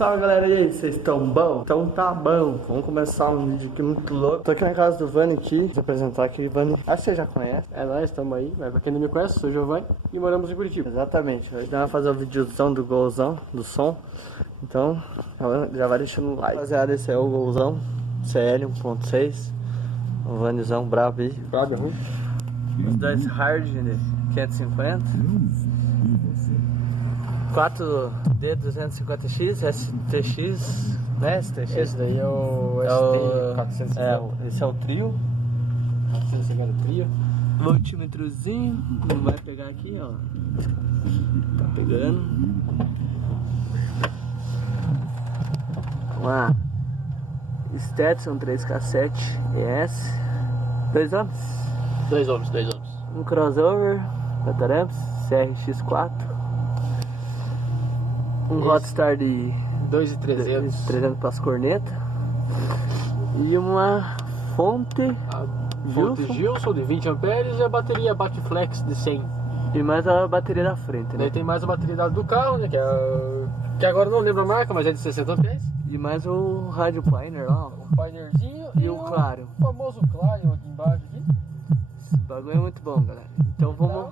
Salve galera, e aí, vocês estão bom? Então tá bom, vamos começar um vídeo aqui muito louco. Tô aqui na casa do Vani aqui, vou apresentar aqui o Vani. Acho que você já conhece. É nóis, estamos aí, mas pra quem não me conhece, sou o Giovanni e moramos em Curitiba. Exatamente, hoje nós vamos fazer o videozão do golzão, do som. Então, já vai deixando o like. Rapaziada, esse é o golzão CL 1.6. O Vanizão brabo aí. Brabo, é ruim. Os dois hard de 550. 4D 250X, STX, né? STX. Esse daí é o ST450. Esse é o trio. 450 trio. Multímetrozinho, não vai pegar aqui, ó. Tá pegando. Uma Stetson 3K7 ES. 2 ohms. 2 ohms. Um crossover, Petaramps, CRX4. Um Rockstar de 2.300 para as cornetas. E uma fonte Gilson de 20 amperes e a bateria Batflex de 100. e mais a bateria da frente, né? Daí tem mais a bateria do carro, né? Que agora eu não lembro a marca, mas é de 60 amperes. E mais o rádio Pioneer lá, ó. O Pioneerzinho E o Clarion. O famoso Clarion aqui embaixo. Aqui. Esse bagulho é muito bom, galera. Então vamos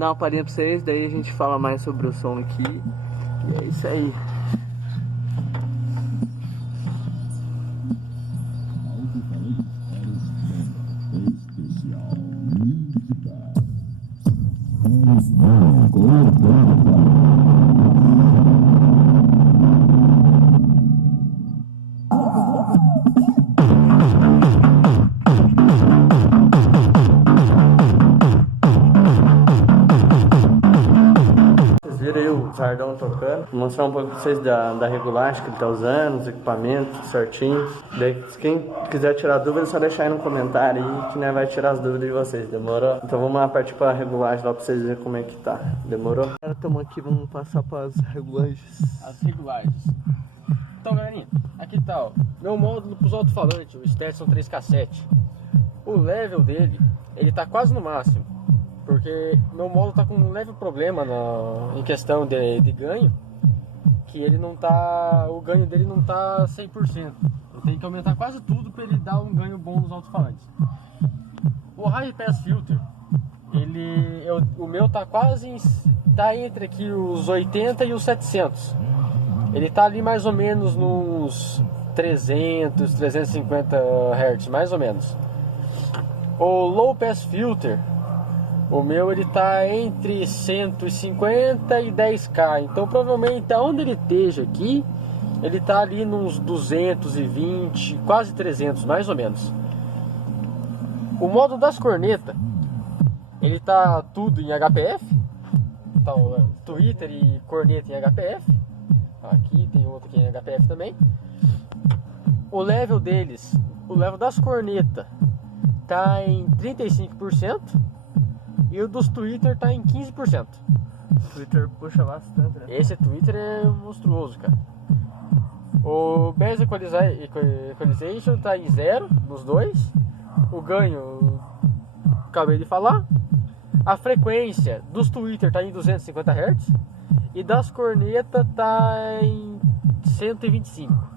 dar uma palhinha pra vocês, daí a gente fala mais sobre o som aqui. E é isso aí. Aí o Zardão tocando. Vou mostrar um pouco pra vocês da regulagem que ele tá usando, os equipamentos certinho. Daí, quem quiser tirar dúvida, é só deixar aí no comentário aí que nós vai tirar as dúvidas de vocês, demorou? Então vamos lá partir pra regulagem lá pra vocês verem como é que tá, demorou? Agora estamos aqui, vamos passar pras regulagens. As regulagens. Então, galerinha, aqui tá, ó, meu módulo pros alto-falantes, o Stetson 3K7. O level dele, ele tá quase no máximo. Porque meu módulo tá com um leve problema em questão de ganho, que ele não tá, o ganho dele não tá 100%. Eu tenho que aumentar quase tudo para ele dar um ganho bom nos alto-falantes. O High Pass Filter, o meu tá tá entre aqui os 80 e os 700. Ele tá ali mais ou menos nos 300, 350 Hz, mais ou menos. O Low Pass Filter, o meu ele tá entre 150 e 10K, então provavelmente aonde ele esteja aqui, ele tá ali nos 220, quase 300, mais ou menos. O modo das cornetas, ele tá tudo em HPF, então, Twitter e corneta em HPF, aqui tem outro aqui em HPF também. O level deles, o level das cornetas tá em 35%. E o dos Twitter tá em 15%. O Twitter puxa bastante, né? Esse Twitter é monstruoso, cara. O Bass Equalization tá em 0 nos dois. O ganho, acabei de falar. A frequência dos Twitter tá em 250 Hz. E das cornetas tá em 125.